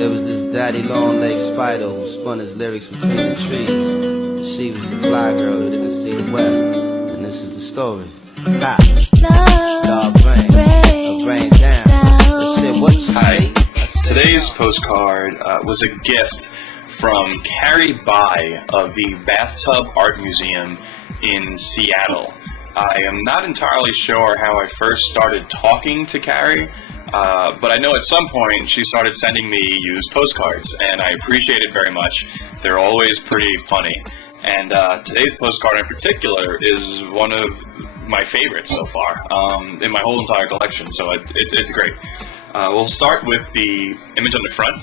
There was this daddy long-legged spider who spun his lyrics between the trees. And she was the fly girl who didn't see the web. And this is the story. Ha! God rain down. I said, what you say? Today's postcard was a gift from Carrie Bai of the Bathtub Art Museum in Seattle. I am not entirely sure how I first started talking to Carrie, but I know at some point she started sending me used postcards, and I appreciate it very much. They're always pretty funny. And today's postcard in particular is one of my favorites so far in my whole entire collection, so it's great. We'll start with the image on the front.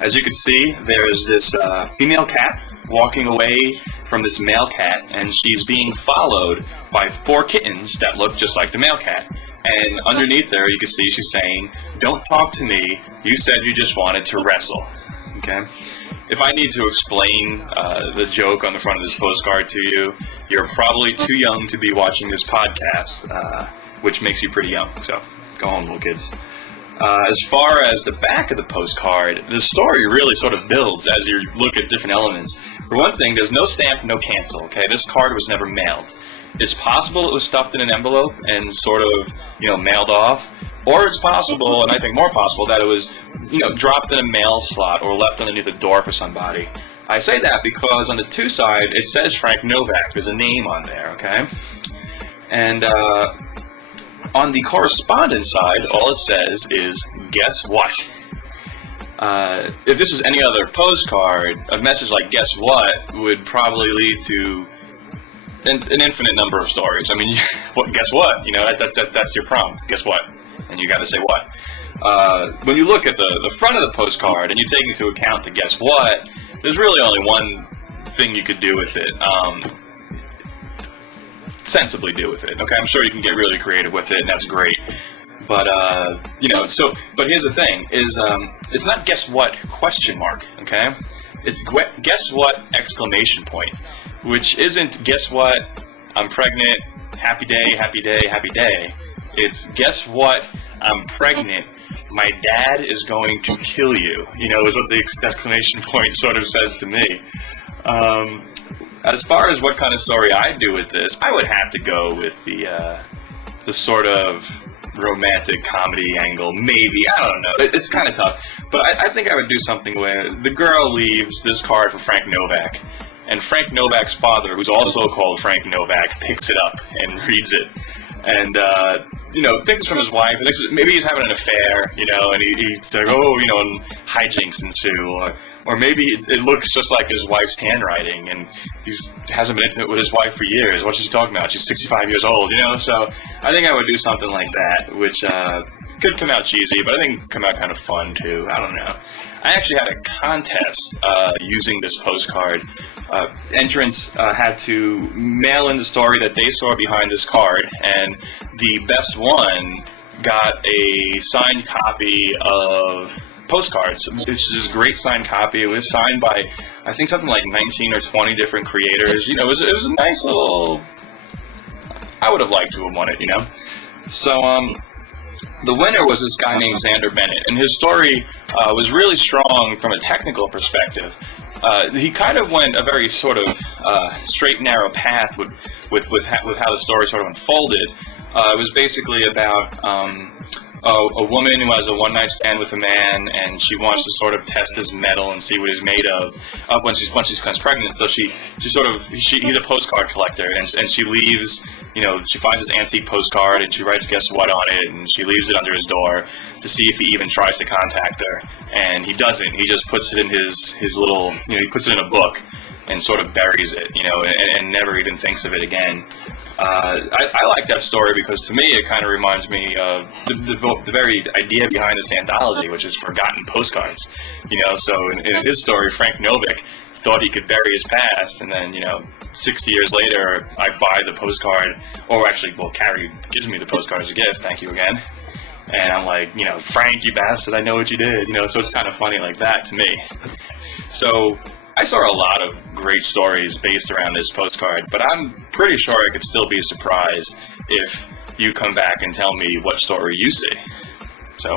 As you can see, there's this female cat walking away from this male cat, and she's being followed by 4 kittens that look just like the male cat. And underneath there, you can see she's saying, "Don't talk to me, you said you just wanted to wrestle." Okay? If I need to explain the joke on the front of this postcard to you, you're probably too young to be watching this podcast, which makes you pretty young, so go home, little kids. As far as the back of the postcard, the story really sort of builds as you look at different elements. For one thing, there's no stamp, no cancel, okay? This card was never mailed. It's possible it was stuffed in an envelope and sort of, mailed off, or it's possible, and I think more possible, that it was, dropped in a mail slot or left underneath a door for somebody. I say that because on the to side, it says Frank Novak. There's a name on there, okay? And on the correspondence side, all it says is, "Guess what?" If this was any other postcard, a message like "Guess what?" would probably lead to an infinite number of stories. I mean, guess what? That's your prompt. Guess what? And you got to say what. When you look at the front of the postcard and you take into account the guess what, there's really only one thing you could do with it. Sensibly do with it. Okay, I'm sure you can get really creative with it, and that's great. But but here's the thing: is it's not guess what ? Okay, it's guess what ! Which isn't guess what, I'm pregnant, happy day, happy day, happy day. It's guess what, I'm pregnant, my dad is going to kill you. Is what the exclamation point sort of says to me. As far as what kind of story I'd do with this, I would have to go with the sort of romantic comedy angle, maybe. I don't know. It's kind of tough. But I think I would do something where the girl leaves this card for Frank Novak, and Frank Novak's father, who's also called Frank Novak, picks it up and reads it. And, thinks it's from his wife. Maybe he's having an affair, and he's like, and hijinks ensue. Or maybe it looks just like his wife's handwriting, and he hasn't been intimate with his wife for years. What's she talking about? She's 65 years old, So I think I would do something like that, which could come out cheesy, but I think could come out kind of fun, too. I don't know. I actually had a contest using this postcard. Entrants had to mail in the story that they saw behind this card, and the best one got a signed copy of Postcards. This is a great signed copy. It was signed by, I think, something like 19 or 20 different creators. It was a nice little... I would have liked to have won it, So, the winner was this guy named Xander Bennett, and his story was really strong from a technical perspective. He kind of went a very sort of straight and narrow path with how the story sort of unfolded. It was basically about a woman who has a one-night stand with a man, and she wants to sort of test his mettle and see what he's made of when she becomes pregnant. So he's a postcard collector, and she leaves. She finds this antique postcard, and she writes "guess what" on it, and she leaves it under his door to see if he even tries to contact her. And he doesn't. He just puts it in his little, he puts it in a book and sort of buries it, and never even thinks of it again. I like that story because to me it kind of reminds me of the very idea behind this anthology, which is forgotten postcards. So in his story, Frank Novak thought he could bury his past, and then 60 years later, I buy the postcard, or actually, Carrie gives me the postcard as a gift. Thank you again. And I'm like, Frank, you bastard, I know what you did. So it's kind of funny like that to me. So I saw a lot of great stories based around this postcard, but I'm pretty sure I could still be surprised if you come back and tell me what story you see. So,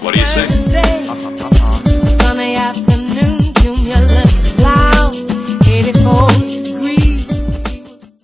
what do you say? Sunny afternoon.